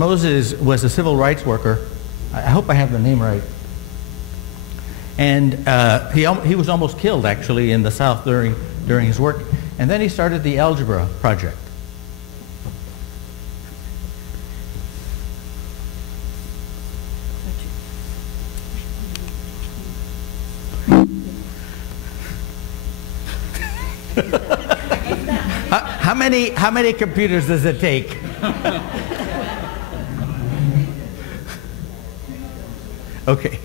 Moses was a civil rights worker. I hope I have the name right. And he was almost killed, actually, in the South during his work. And then he started the Algebra Project. How many computers does it take? Okay.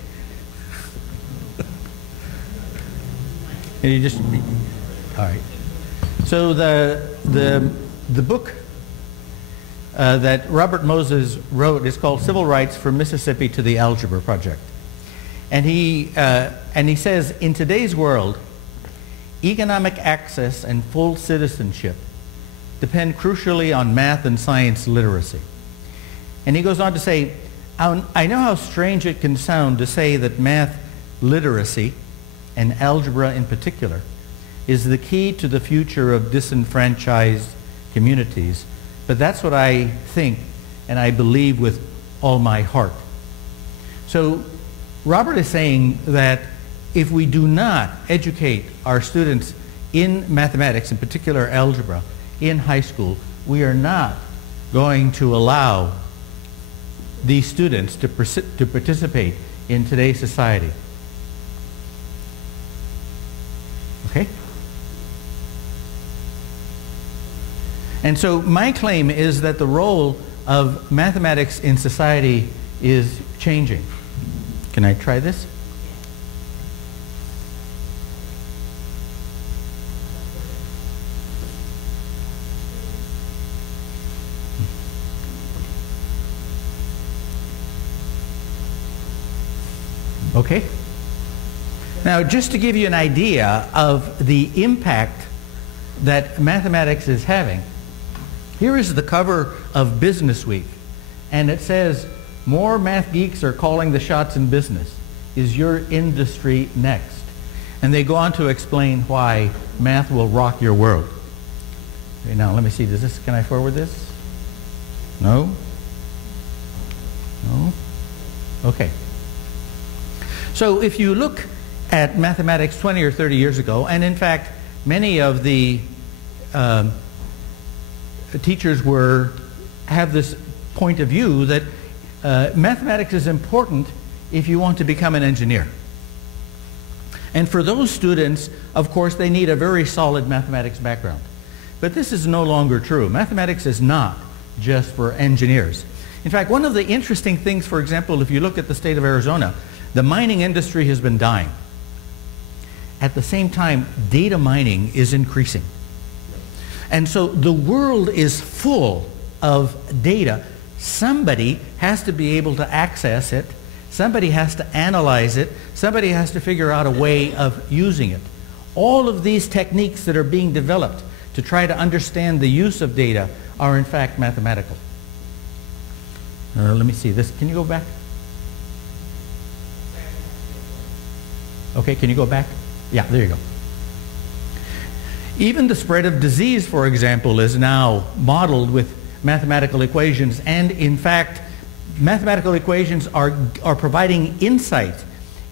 Can you just all right. So the book that Robert Moses wrote is called Civil Rights from Mississippi to the Algebra Project. And he says, in today's world, economic access and full citizenship depend crucially on math and science literacy. And he goes on to say, I know how strange it can sound to say that math literacy, and algebra in particular, is the key to the future of disenfranchised communities, but that's what I think and I believe with all my heart. So Robert is saying that if we do not educate our students in mathematics, in particular algebra, in high school, we are not going to allow these students to participate in today's society. Okay? And so my claim is that the role of mathematics in society is changing. Can I try this? Okay? Now, just to give you an idea of the impact that mathematics is having, here is the cover of Business Week, and it says, "More math geeks are calling the shots in business. Is your industry next?" And they go on to explain why math will rock your world. Okay, now, let me see. Can I forward this? No? No? Okay. So if you look at mathematics 20 or 30 years ago, and in fact, many of the teachers have this point of view that mathematics is important if you want to become an engineer. And for those students, of course, they need a very solid mathematics background. But this is no longer true. Mathematics is not just for engineers. In fact, one of the interesting things, for example, if you look at the state of Arizona, the mining industry has been dying. At the same time, data mining is increasing. And so the world is full of data. Somebody has to be able to access it. Somebody has to analyze it. Somebody has to figure out a way of using it. All of these techniques that are being developed to try to understand the use of data are in fact mathematical. Let me see this. Can you go back? Okay, can you go back? Yeah, there you go. Even the spread of disease, for example, is now modeled with mathematical equations, and in fact, mathematical equations are providing insight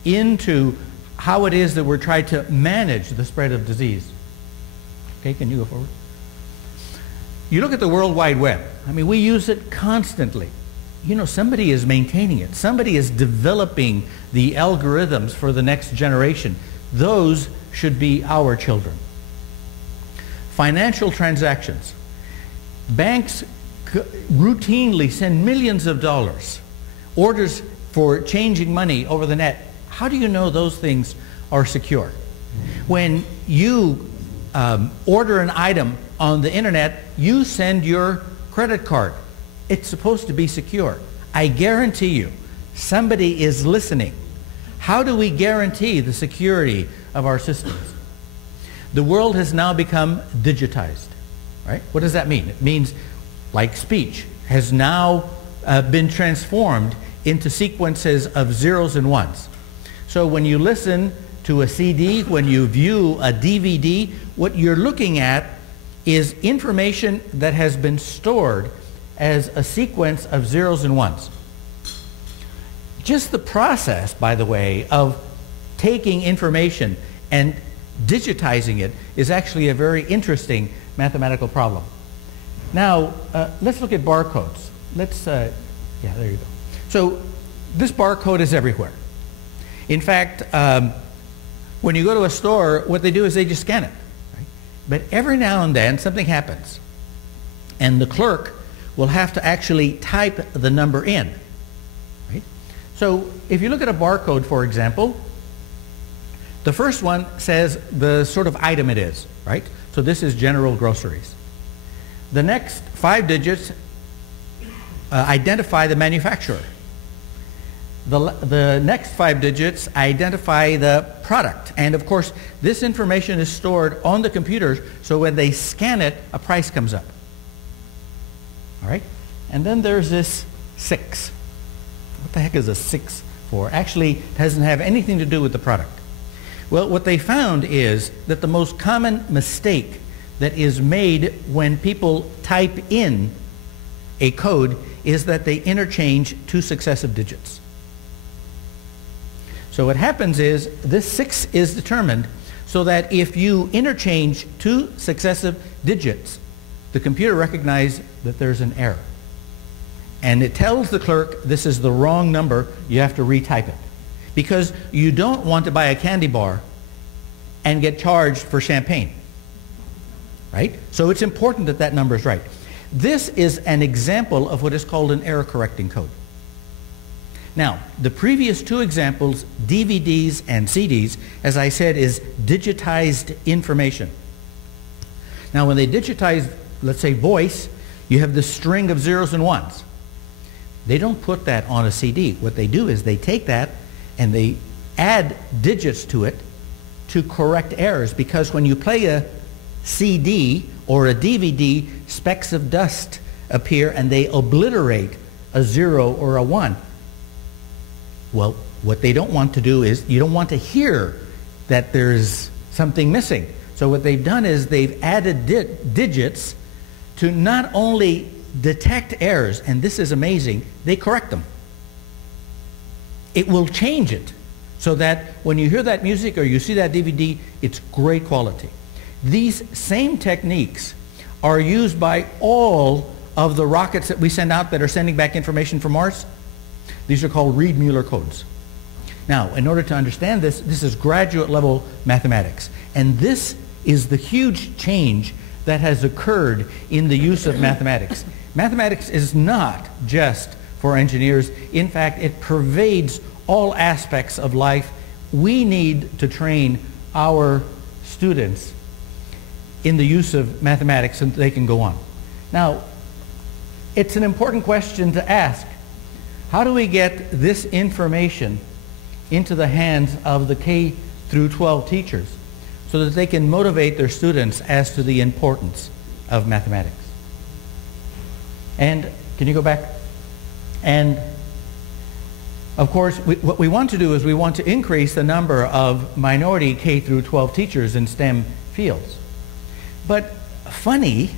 into how it is that we're trying to manage the spread of disease. Okay, can you go forward? You look at the World Wide Web. I mean, we use it constantly. You know, somebody is maintaining it. Somebody is developing the algorithms for the next generation. Those should be our children. Financial transactions. Banks routinely send millions of dollars, orders for changing money over the net. How do you know those things are secure? When you order an item on the internet, you send your credit card. It's supposed to be secure. I guarantee you, somebody is listening. How do we guarantee the security of our systems? The world has now become digitized, right? What does that mean? It means, like speech, has now been transformed into sequences of zeros and ones. So when you listen to a CD, when you view a DVD, what you're looking at is information that has been stored as a sequence of zeros and ones. Just the process, by the way, of taking information and digitizing it is actually a very interesting mathematical problem. Now, let's look at barcodes. Yeah, there you go. So this barcode is everywhere. In fact, when you go to a store, what they do is they just scan it. Right? But every now and then, something happens. And the clerk will have to actually type the number in. Right? So if you look at a barcode, for example, the first one says the sort of item it is. Right? So this is general groceries. The next 5 digits identify the manufacturer. The next 5 digits identify the product. And of course, this information is stored on the computers, so when they scan it, a price comes up. All right? And then there's this 6. What the heck is a 6 for? Actually, it doesn't have anything to do with the product. Well, what they found is that the most common mistake that is made when people type in a code is that they interchange 2 successive digits. So what happens is this 6 is determined so that if you interchange 2 successive digits, the computer recognizes that there's an error. And it tells the clerk this is the wrong number, you have to retype it. Because you don't want to buy a candy bar and get charged for champagne. Right? So it's important that that number is right. This is an example of what is called an error correcting code. Now, the previous 2 examples, DVDs and CDs, as I said, is digitized information. Now, when they digitize, let's say, voice, you have this string of zeros and ones. They don't put that on a CD. What they do is they take that and they add digits to it to correct errors, because when you play a CD or a DVD, specks of dust appear and they obliterate a 0 or a 1. Well, what they don't want to do is, you don't want to hear that there's something missing. So what they've done is they've added digits to not only detect errors, and this is amazing, they correct them. It will change it so that when you hear that music or you see that DVD, it's great quality. These same techniques are used by all of the rockets that we send out that are sending back information from Mars. These are called Reed-Muller codes. Now, in order to understand this, this is graduate level mathematics. And this is the huge change that has occurred in the use of mathematics. Mathematics is not just for engineers. In fact, it pervades all aspects of life. We need to train our students in the use of mathematics so that they can go on. Now, it's an important question to ask. How do we get this information into the hands of the K through 12 teachers so that they can motivate their students as to the importance of mathematics? And can you go back? And of course, what we want to do is we want to increase the number of minority K through 12 teachers in STEM fields. But funny,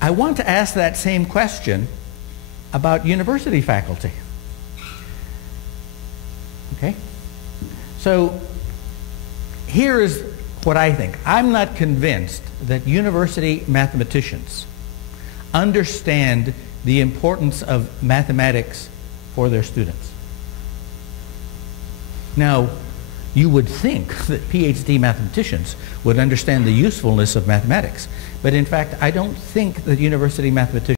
I want to ask that same question about university faculty. Okay? So here is what I think. I'm not convinced that university mathematicians understand the importance of mathematics for their students. Now, you would think that PhD mathematicians would understand the usefulness of mathematics, but in fact, I don't think that university mathematicians